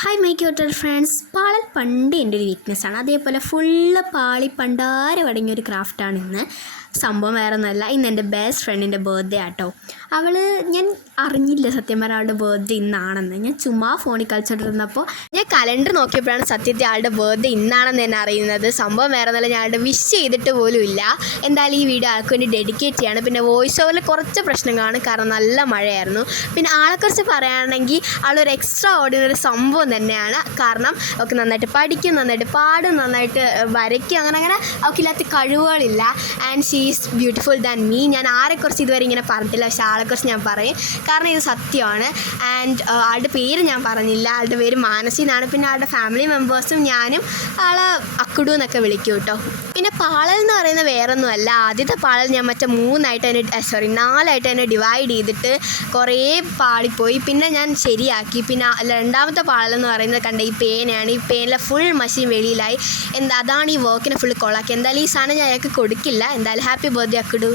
Hi my cuter friends. പാളൽ പണ്ട് എൻ്റെ ഒരു വീക്ക്നെസ്സാണ്. അതേപോലെ ഫുള്ള് പാളി പണ്ടാരം അടങ്ങിയൊരു ക്രാഫ്റ്റാണ് ഇന്ന്. സംഭവം വേറെ ഒന്നുമല്ല, ഇന്ന് എൻ്റെ ബെസ്റ്റ് ഫ്രണ്ടിൻ്റെ ബർത്ത്ഡേ ആട്ടോ. ഞാൻ അറിഞ്ഞില്ല സത്യം പറഞ്ഞാൽ അവളുടെ ബർത്ത്ഡേ ഇന്നാണെന്ന്. ഞാൻ ചുമ്മാ ഫോണിൽ കളിച്ചിട്ടിരുന്നപ്പോൾ ഞാൻ കലണ്ടർ നോക്കിയപ്പോഴാണ് സത്യത്തിൽ ആളുടെ ബർത്ത്ഡേ ഇന്നാണെന്ന് തന്നെ അറിയുന്നത്. സംഭവം വേറെ ഒന്നുമല്ല, ഞാൻ ആളുടെ വിഷ് ചെയ്തിട്ട് പോലും ഇല്ല. എന്തായാലും ഈ വീഡിയോ ആൾക്ക് വേണ്ടി ഡെഡിക്കേറ്റ് ചെയ്യാണ്. പിന്നെ വോയിസ് ഓവറിൽ കുറച്ച് പ്രശ്നങ്ങളാണ്, കാരണം നല്ല മഴയായിരുന്നു. പിന്നെ ആളെക്കുറിച്ച് പറയുകയാണെങ്കിൽ ആളൊരു എക്സ്ട്രാ ഓർഡിനറി സംഭവം തന്നെയാണ്. കാരണം അവൾക്ക് നന്നായിട്ട് പഠിക്കും, നന്നായിട്ട് പാടും, നന്നായിട്ട് വരയ്ക്കും, അങ്ങനെ അവൾക്കില്ലാത്ത കഴിവുകളില്ല. And she is beautiful than me. ഞാൻ ആരെക്കുറിച്ച് ഇതുവരെ ഇങ്ങനെ പറഞ്ഞിട്ടില്ല, പക്ഷേ ആളെക്കുറിച്ച് ഞാൻ പറയും, കാരണം ഇത് സത്യമാണ്. ആൻഡ് ആളുടെ പേര് ഞാൻ പറഞ്ഞില്ല, ആളുടെ പേര് മാനസി എന്നാണ്. പിന്നെ ആളുടെ ഫാമിലി മെമ്പേഴ്സും ഞാനും ആളെ അക്കുടു എന്നൊക്കെ വിളിക്കും കേട്ടോ. പിന്നെ പാളൽ എന്ന് പറയുന്ന വേറൊന്നുമല്ല, ആദ്യത്തെ പാളൽ ഞാൻ മറ്റേ 4ആയിട്ട് തന്നെ ഡിവൈഡ് ചെയ്തിട്ട് കുറേ പാളിപ്പോയി. പിന്നെ ഞാൻ ശരിയാക്കി. പിന്നെ രണ്ടാമത്തെ പാളലെന്ന് പറയുന്നത് കണ്ട ഈ പേനയാണ്. ഈ പേനിലെ ഫുൾ മഷീൻ വെളിയിലായി. അതാണ് ഈ വർക്കിനെ ഫുൾ കൊളാക്കി. എന്തായാലും ഈ സാധനം ഞാൻ അയാൾക്ക് കൊടുക്കില്ല. എന്തായാലും ഹാപ്പി ബർത്ത്ഡേ അക്കുടു.